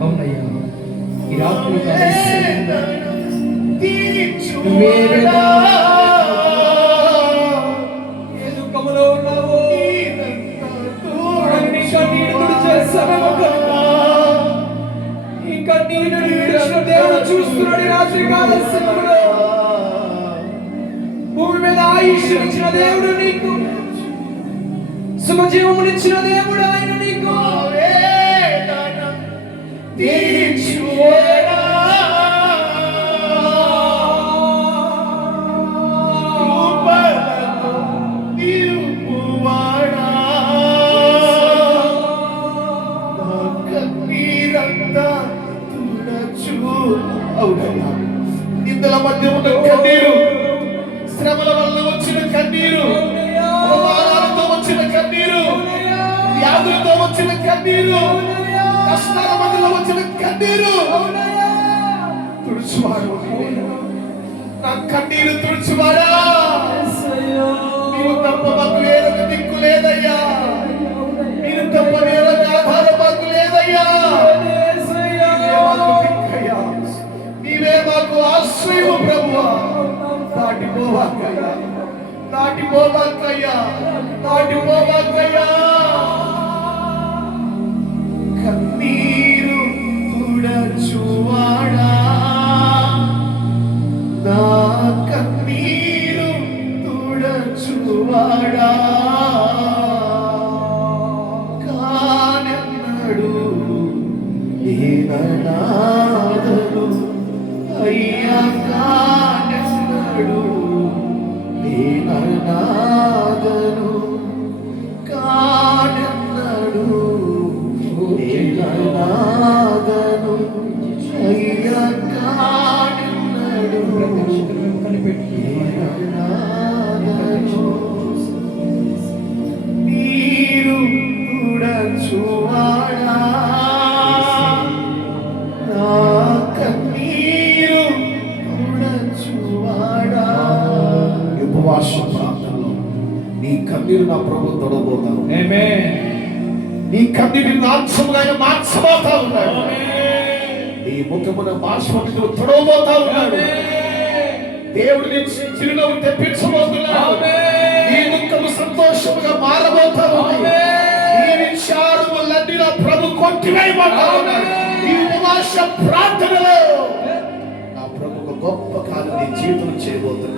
అవునయ్యా. ఈ రాత్రి దుఃఖములో ఉన్నావో? నీ కన్నీళ్లు తుడిచే సమయం కనుక ఈ కన్నీళ్లు విడిచిన దేవుడు చూస్తున్నాడు ఈ రాత్రి కాల సమయంలో భూమి మీద ఆయుష్ ఇచ్చిన దేవుడు నీకు సుమజీవమునిచ్చిన దేవుడు ఆయన నీకు తీర్చువాడా కృపలతో నిలుపువాడా నా మధ్య ఉన్న కన్నీరు శ్రమల వల్ల వచ్చిన కన్నీరు అవమానాలతో వచ్చిన కన్నీరు వ్యాధులతో వచ్చిన కన్నీరు కష్టాల మధ్యలో వచ్చిన కన్నీరు దాటిపోవాకయ్యా దాటిపోవాకయ్యా దాటిపోవాకయ్యా కన్నీరు తుడచువాడా? నా కన్నీరు తుడచువాడా? కానెన్నడు ఈనాదను అయ్యా కానెన్నడు కానెన్నడు నీరు తుడచువాడా నా కన్నీరు తుడచువాడా ఈ ఉపవాస ప్రార్థనలో నీ కన్నీరు నా ప్రభు తొడబోతాను నీ కన్నీరు నాచముగా మార్చబోతా ఉన్నాడు నీ ముఖమున బాష్పములు తొడవబోతా ఉన్నాడు దేవుడు నీ చిరునవ్వు తెప్పించబోతున్నాడు నీ దుఃఖము సంతోషముగా మారబోతా ఉంది నీ విచారములన్నీ నా ప్రభు కొట్టివేయబోతా ఉన్నాడు ఈ ఉపవాస ప్రార్థనలో నా ప్రభు గొప్ప కార్యం నీ జీవితం చేయబోతున్నాడు.